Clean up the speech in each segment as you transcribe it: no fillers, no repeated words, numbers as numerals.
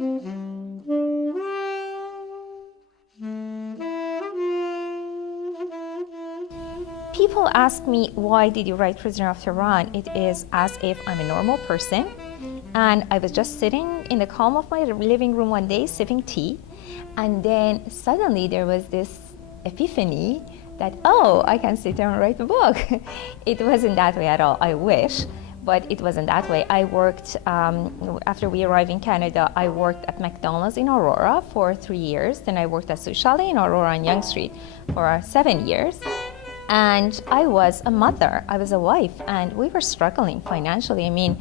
People ask me, why did you write Prisoner of Tehran? It is as if I'm a normal person and I was just sitting in the calm of my living room one day sipping tea, and then suddenly there was this epiphany that, oh, I can sit down and write a book. It wasn't that way at all. I wish, but it wasn't that way. I worked, after we arrived in Canada, I worked at McDonald's in Aurora for 3 years. Then I worked at Sous Chalet in Aurora on Yonge Street for 7 years. And I was a mother, I was a wife, and we were struggling financially. I mean,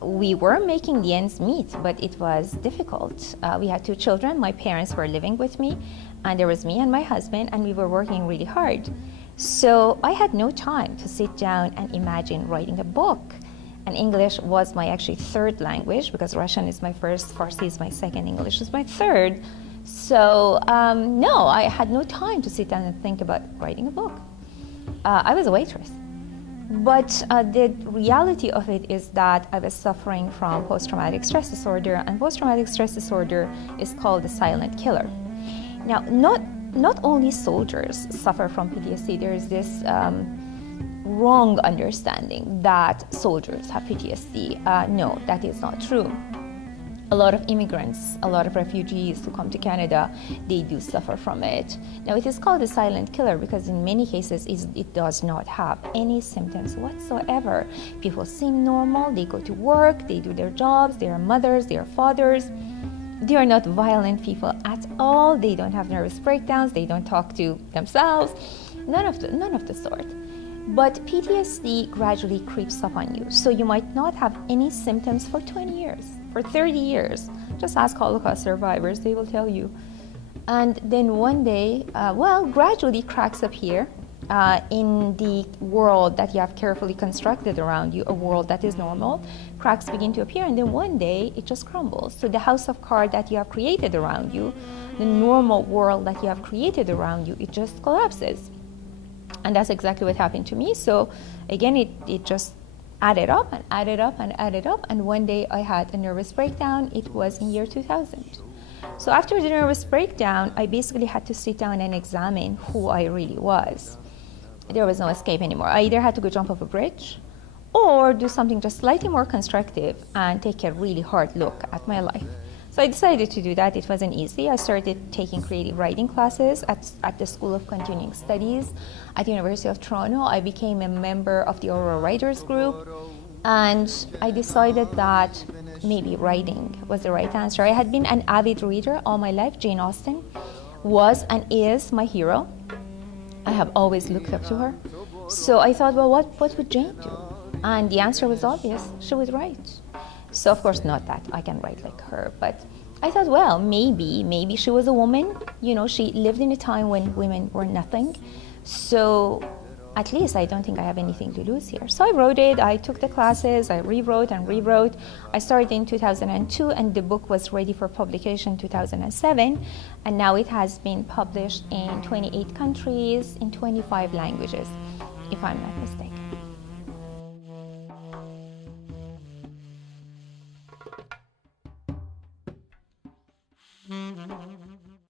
we were making the ends meet, but it was difficult. We had 2 children, my parents were living with me, and there was me and my husband, and we were working really hard. So I had no time to sit down and imagine writing a book. And English was my actually 3rd language, because Russian is my first, Farsi is my 2nd, English is my 3rd. So no, I had no time to sit down and think about writing a book. I was a waitress. But the reality of it is that I was suffering from post-traumatic stress disorder, and post-traumatic stress disorder is called the silent killer. Now, not only soldiers suffer from PTSD. There is this wrong understanding that soldiers have PTSD. No, that is not true. A lot of immigrants, a lot of refugees who come to Canada, they do suffer from it. Now, it is called a silent killer because in many cases it does not have any symptoms whatsoever. People seem normal, they go to work, they do their jobs, they are mothers, they are fathers. They are not violent people at all. They don't have nervous breakdowns, they don't talk to themselves, none of the sort. But PTSD gradually creeps up on you. So you might not have any symptoms for 20 years, for 30 years. Just ask Holocaust survivors, they will tell you. And then one day, gradually cracks appear in the world that you have carefully constructed around you, a world that is normal. Cracks begin to appear, and then one day it just crumbles. So the house of cards that you have created around you, the normal world that you have created around you, it just collapses. And that's exactly what happened to me. So again, it just added up and added up and added up. And one day I had a nervous breakdown. It was in year 2000. So after the nervous breakdown, I basically had to sit down and examine who I really was. There was no escape anymore. I either had to go jump off a bridge or do something just slightly more constructive and take a really hard look at my life. So I decided to do that. It wasn't easy. I started taking creative writing classes at the School of Continuing Studies at the University of Toronto. I became a member of the Aurora Writers Group, and I decided that maybe writing was the right answer. I had been an avid reader all my life. Jane Austen was and is my hero. I have always looked up to her. So I thought, well, what would Jane do? And the answer was obvious. She would write. So of course, not that I can write like her, but I thought, well, maybe she was a woman. You know, she lived in a time when women were nothing. So at least I don't think I have anything to lose here. So I wrote it, I took the classes, I rewrote and rewrote. I started in 2002, and the book was ready for publication in 2007. And now it has been published in 28 countries, in 25 languages, if I'm not mistaken.